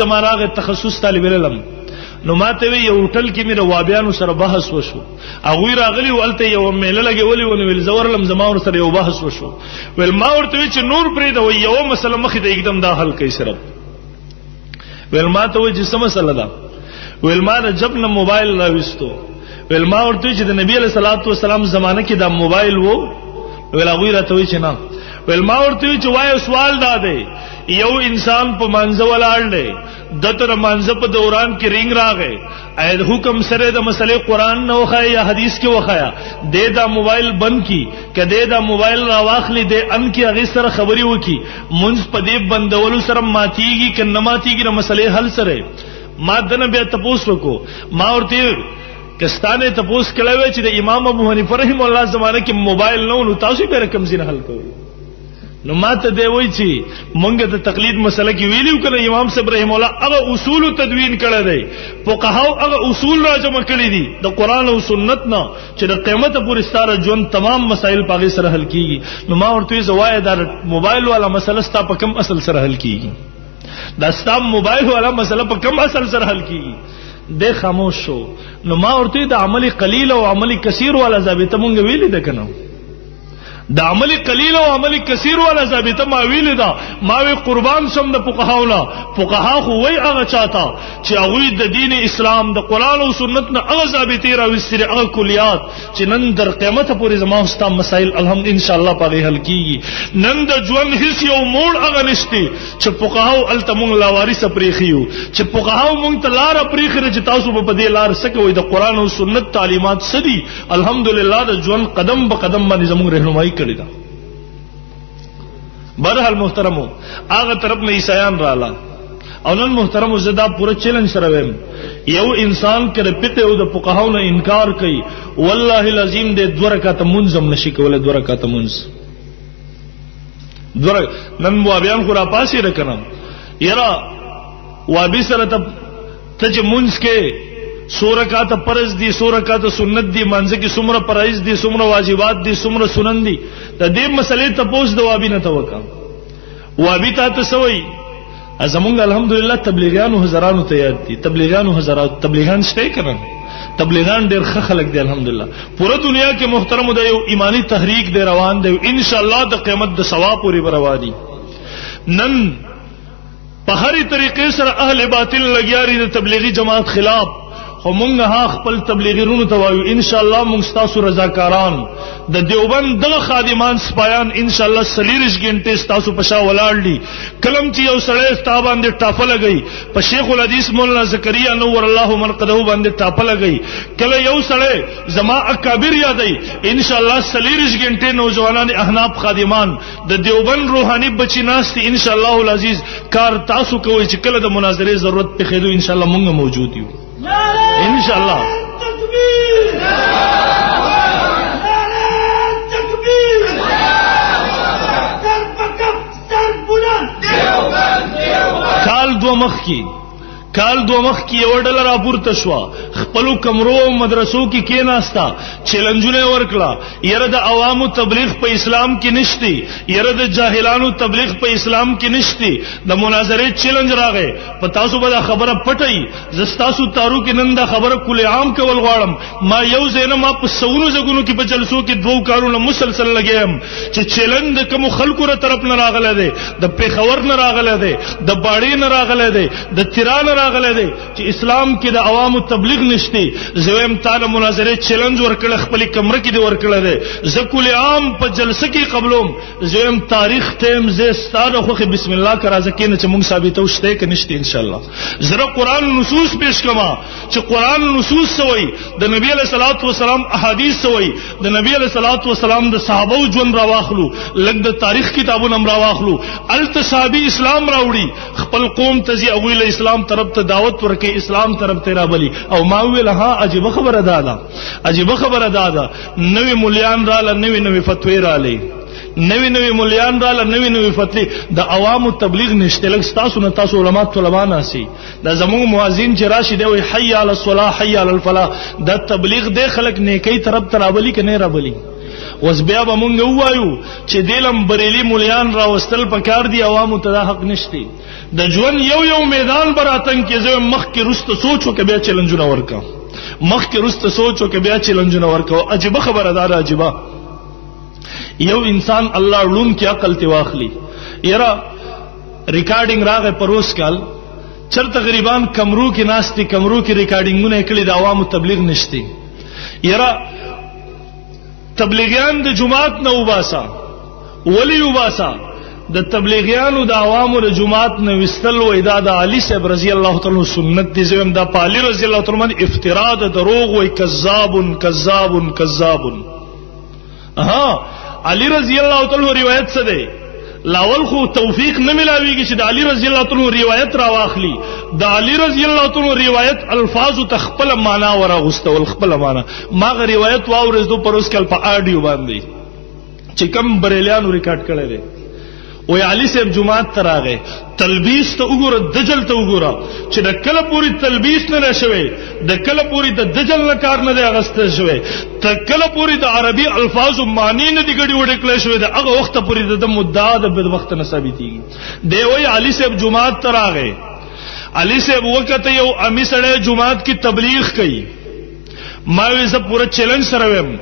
زمانه تخصص طالب علم نو ماته وی یو هوټل کې مې روابیانو سره بحث وشو هغه راغلی ولته یو میله لګولې ونه ویل زورلم زما ور سره یو بحث وشو ول ما ورته چې نور پرې دا یو مسله مخې ته एकदम دا حل کوي صرف ول ما ته چې سم مسله ده ول ما جب نه موبایل راوستو ول ما ورته چې د نبی علیہ الصلوۃ والسلام زمانه کې دا موبایل وو ول هغه راته چې نه ول ما ورته چې وای سوال دا دی یو انسان په منځ ولاړ دی د تر منځ په دوران کې رنگ راغی اې حکم سره د مسلې قران نه وخایا یا حدیث کې وخایا د دا موبایل بند کی کده دا موبایل راواخلی د ان کې هغه سره خبري وکي منځ په دې بندولو سره ماتيږي کنه ماتيږي د مسلې حل سره ما دنه بیا تپوس وکړو ما ورته کستانه تپوس کړو چې د امام ابو حنیفه رحم الله زمانه کې موبایل نه نو تاسو به رقم زین حل کوئ نو ماته دی وای چې مونږ د تقلید مسله کې ویلو کله امام صاحب رحم الله هغه اصول تدوین کړی دی فقهاو هغه اصول راجمع کړی دي د قران او سنت نه چې د قیامت پورې ستاره ژوند تمام مسائل پاغي سره حل کیږي نو ما ورته زوای د موبایل والا مسله ستا په کم اصل سره حل کیږي دا ستا موبایل والا مسله په کم اصل سره حل کیږي د خاموش شو نو ما ورته د عمل قلیل او عمل کثیر والا ضابطه مونږ ویلې ده کنه د عمل قلیل او عمل کثیر والا ضابطه ما ویل دا ما وی قربان سم د فقهاولا فقها خو وای هغه چاته چې هغه د دین اسلام د قران او سنت نه هغه ضابطه را وستري هغه کلیات چې نن در قیامت پورې زموږ ستاسو مسائل الحمد ان شاء الله په حل کیږي نن د ژوند هیڅ یو موړ هغه نشته چې فقهاو التمون لا وارث پریخیو چې فقهاو مونږ ته لار پریخره چې تاسو په دې لار سکوي د قران او سنت تعلیمات سدي الحمدلله د ژوند قدم په قدم باندې زموږ رهنمایي کړی دا برحال محترمو هغه طرف نه عیسایان رااله او نن محترمو زدا پوره چیلنج سره ویم یو انسان کړه پته او د فقهاو نه انکار کوي والله العظیم د دوه رکعات منځم نشي کولای دوه رکعات منځ نن موابیان خو را پاسې رکنم یرا وابي سره ته چې منځ کې سورکات فرض دي سورکات سنت دي منځ کې څومره فرایض دي څومره واجبات دي څومره سنن دي د دې مسلې ته پوښت د وابي نه توکا وابي ته سوي ازمونږ الحمدلله تبلیغیانو هزارانو ته یاد دي تبلیغیانو هزارات تبلیغان شته کړن تبلیغان ډېر ښه خلک دي الحمدلله پوره دنیا کې محترم د یو ایمانی تحریک دی روان دی ان شاء الله د قیامت د ثواب پوری بروادي نن په هرې طریقې سره اهل باطل لګیاري د تبلیغي جماعت خلاف خو مونږ ها خپل تبلیغیرونو ته وایو ان شاء الله مونږ تاسو رضاکاران د دیوبند دغه خادمان سپایان ان شاء الله 40 غنټه تاسو په شا ولاړ دي کلم چې یو سړی تاسو باندې ټاپه لګي په شیخ الحدیث مولانا زکریا نور الله منقده باندې ټاپه لګي کله یو سړی زما اکابر یادای ان شاء الله 40 غنټه نوجوانان احناف خادمان د دیوبند روحاني بچی ناست ان شاء الله العزیز کار تاسو کوي چې کله د مناظره ضرورت په خېدو ان شاء الله مونږ موجود یو ان شاء الله کال دو مخ کی یو ډل را پورته شو خپل کمرو مدرسو کې کېناستا چیلنجونه ورکړه یره د عوامو تبلیغ په اسلام کې نشتی یره د جاهلانو تبلیغ په اسلام کې نشتی د مناظره چیلنج راغې په تاسو به خبره پټي زستاسو تارو کې نن دا خبره کل عام کول غواړم ما یو زینه ما په سونو زګونو کې په جلسو کې دوه کارونه مسلسل لګیم چې چیلنج د کوم خلکو را طرف نه راغله دي د پیښور نه راغله دي د باړې نه راغله دي د تیران راغله دي چې اسلام کې د عوامو تبلیغ نشتی زویم تعالی مناظره چیلنج ورکړه خپل کمره کې دی ورکړه دي زکول عام په جلسه کې قبلوم زویم تاریخ تیم ز ستاره خو بسم الله کرا ځکه چې موږ ثابتو شته کې نشته ان شاء الله زره قران نصوص پیش کما چې قران نصوص سوی د نبی علیہ الصلوۃ والسلام احادیث سوی د نبی علیہ الصلوۃ والسلام د صحابه ژوند را واخلو لګ د تاریخ کتابونه را واخلو التصابی اسلام راوړي خپل قوم ته او له اسلام طرف ته دعوت ورکې اسلام طرف ته رابلی او ما ویل ها عجیب خبره ده عجیب خبره ده نوې مولیان رااله نوې فتوی رااله نوې مولیان رااله نوې فتوی د عوامو تبلیغ نشته لکه تاسو نه تاسو علما طلبا ناسي د زموږ مؤذن چې راشي دی وي حي علی الصلاه حي علی الفلاح د تبلیغ د خلک نیکی طرف ته رابلی کنه رابلی وس بیا به مونږ ووایو چې دیلم بریلی مولیان راوستل پکار دي عوامو ته دا حق نشته د ژوند یو میدان براتن کې زه مخکې رسته سوچو کې بیا چیلنجونه ورکا مخکې رسته سوچو کې بیا چیلنجونه ورکا عجیب خبره ده عجیبه یو انسان الله علوم کې عقل تی واخلي یرا ریکارډینګ راغې پروس کال چرته غریبان کمرو کې ناشتي کمرو کې ریکارډینګونه کړي د عوامو تبلیغ نشته یرا تبلیغیان د جمعات نه وباسا ولی وباسا د تبلیغیانو د عوامو د جمعات نه وستل و ادا د علي صاحب رضی الله تعالی سنت دي زم د پالی رضی الله تعالی باندې افتراء د دروغ و کذاب ها علي رضی الله تعالی روایت څه ده لاول خو توفیق نه ملاویږي چې د علي رضی الله تعالی روایت را واخلي د علي رضی الله تعالی روایت الفاظ تخپل معنا ورغستول خپل معنا ماغه روایت واورېدو پروس کل په آډیو باندې چې کم بریلیانو ریکارډ کړی دی وې علي صاحب جمعات ته راغی تلبیس ته وګوره دجل ته وګوره چې د کله پوری تلبیس نه شوي د کله پوری د دجل نه کار نه دی اغسته شوی ته کله پوری د عربي الفاظ معنی نه دی ګډي وډه کړی شوی د هغه وخت پوری د مدعا د بد وخت نه ثابتېږي دی وې علي صاحب جمعات ته راغی علي صاحب وخت یو امی سره جمعات کی تبلیغ کوي ما وې زه پورا چیلنج سره ویم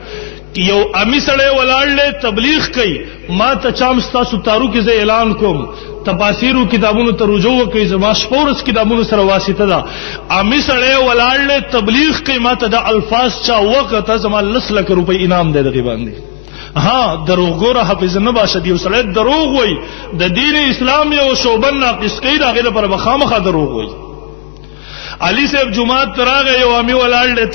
یو امی سړی ولاړ تبلیغ کوي ما ته چام ستاسو تارو کې زه اعلان کوم تفاسیرو کتابونو ته رجوع کوي زما شپورس کتابونو سره واسطه ده امی سړی ولاړ تبلیغ کوي ما ته د الفاظ چا وخت زما 10 لک روپۍ انعام دی دغه باندې ها دروغ حافظ نه باشد یو سړی دروغ وای د دین اسلام یو شوبن ناقص کوي دغه پر بخامخه دروغ وای علي صاحب جمعات راغی یو امی ولاړ